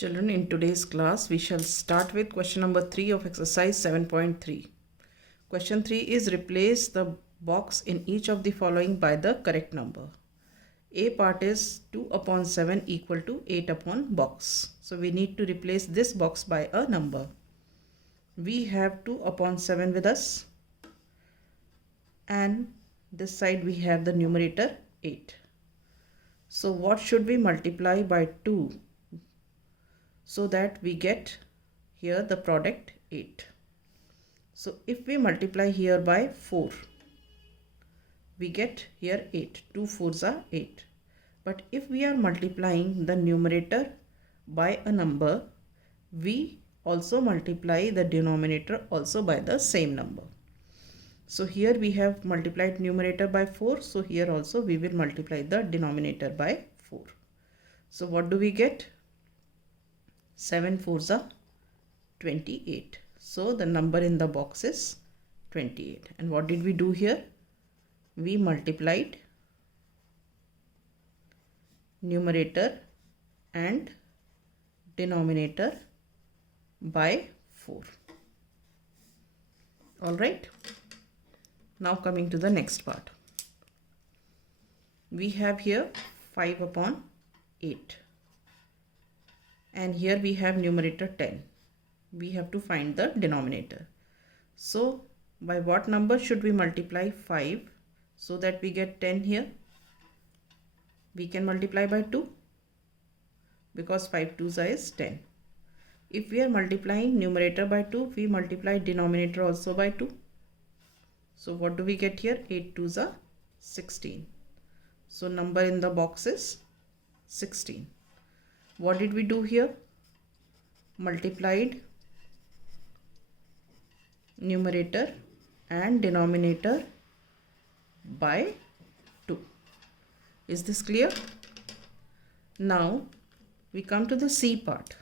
Children, in today's class, we shall start with question number 3 of exercise 7.3. Question 3 is replace the box in each of the following by the correct number. A part is 2 upon 7 equal to 8 upon box. So we need to replace this box by a number. We have 2 upon 7 with us, and this side we have the numerator 8. So what should we multiply by 2? So that we get here the product 8. So if we multiply here by 4, we get here 8. 2 4s are 8. But if we are multiplying the numerator by a number, we also multiply the denominator also by the same number. So here we have multiplied numerator by 4. So here also we will multiply the denominator by 4. So what do we get? 7 4s are 28. So the number in the box is 28. And what did we do here? We multiplied numerator and denominator by 4. Alright. Now coming to the next part. We have here 5 upon 8. And here we have numerator 10. We have to find the denominator. So by what number should we multiply 5 so that we get 10 here? We can multiply by 2 because 5 2s is 10. If we are multiplying numerator by 2, we multiply denominator also by 2. So what do we get here? 8 2s are 16. So number in the box is 16. What did we do here? Multiplied numerator and denominator by 2. Is this clear? Now we come to the C part.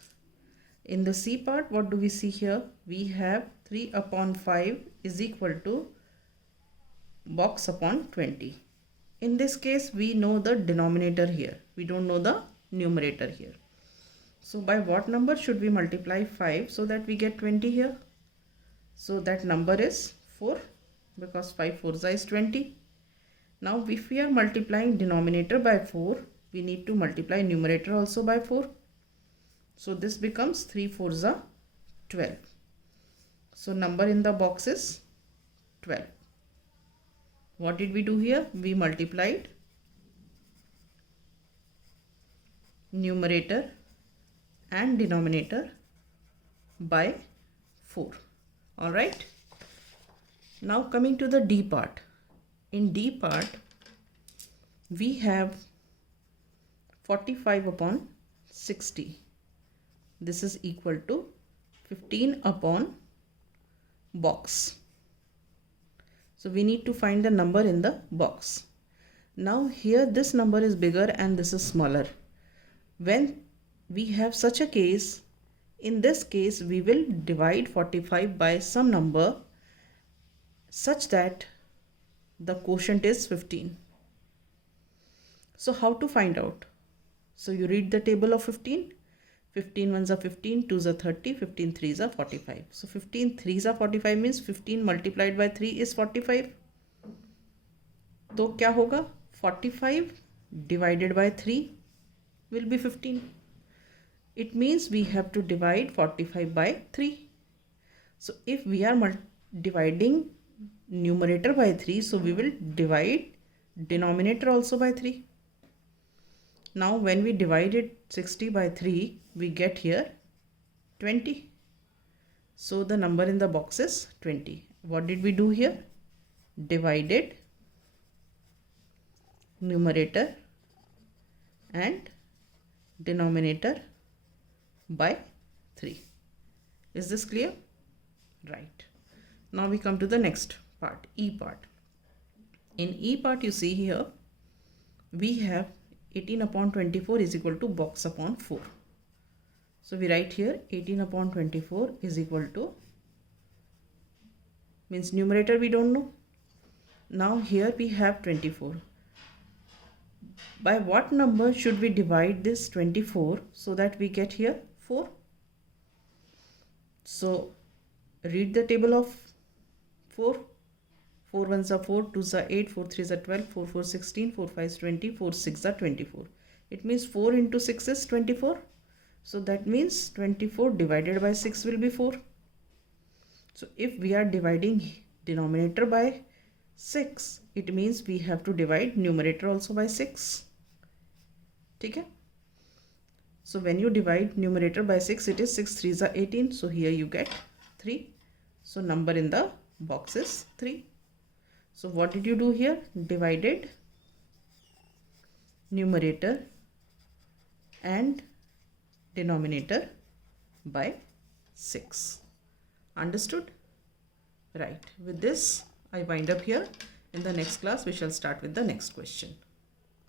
In the C part, what do we see here? We have 3 upon 5 is equal to box upon 20. In this case, we know the denominator here. We don't know the numerator here. So by what number should we multiply 5 so that we get 20 here? So that number is 4 because 5 4s is 20. Now if we are multiplying denominator by 4, we need to multiply numerator also by 4. So this becomes 3 4s are 12. So number in the box is 12. What did we do here? We multiplied numerator and denominator by 4. Alright. Now coming to the D part. In D part, we have 45 upon 60. This is equal to 15 upon box. So we need to find the number in the box. Now here this number is bigger and this is smaller. When we have such a case, in this case we will divide 45 by some number such that the quotient is 15. So how to find out? So you read the table of 15. 15 1s are 15, 2s are 30, 15 3s are 45. So 15 3s are 45 means 15 multiplied by 3 is 45. तो क्या होगा? 45 divided by 3 will be 15. It means we have to divide 45 by 3. So if we are dividing numerator by 3, so we will divide denominator also by 3. Now when we divided 60 by 3, we get here 20. So the number in the box is 20. What did we do here? Divided numerator and denominator by 3. Is this clear? Right. Now we come to the next part, E part. In E part, you see here, we have 18 upon 24 is equal to box upon 4. So we write here 18 upon 24 is equal to, means numerator we don't know. Now here we have 24. By what number should we divide this 24 so that we get here 4. So read the table of 4. 4 ones are 4, 2s are 8, 4 3s are 12, 4 4 16, 4 5 20, 4 6 are 24. It means 4 into 6 is 24. So that means 24 divided by 6 will be 4. So if we are dividing denominator by 6, it means we have to divide numerator also by 6. Okay? So when you divide numerator by 6, it is 6 3s are 18. So here you get 3. So number in the box is 3. So what did you do here? Divided numerator and denominator by 6. Understood? Right. With this, I wind up here. In the next class, we shall start with the next question.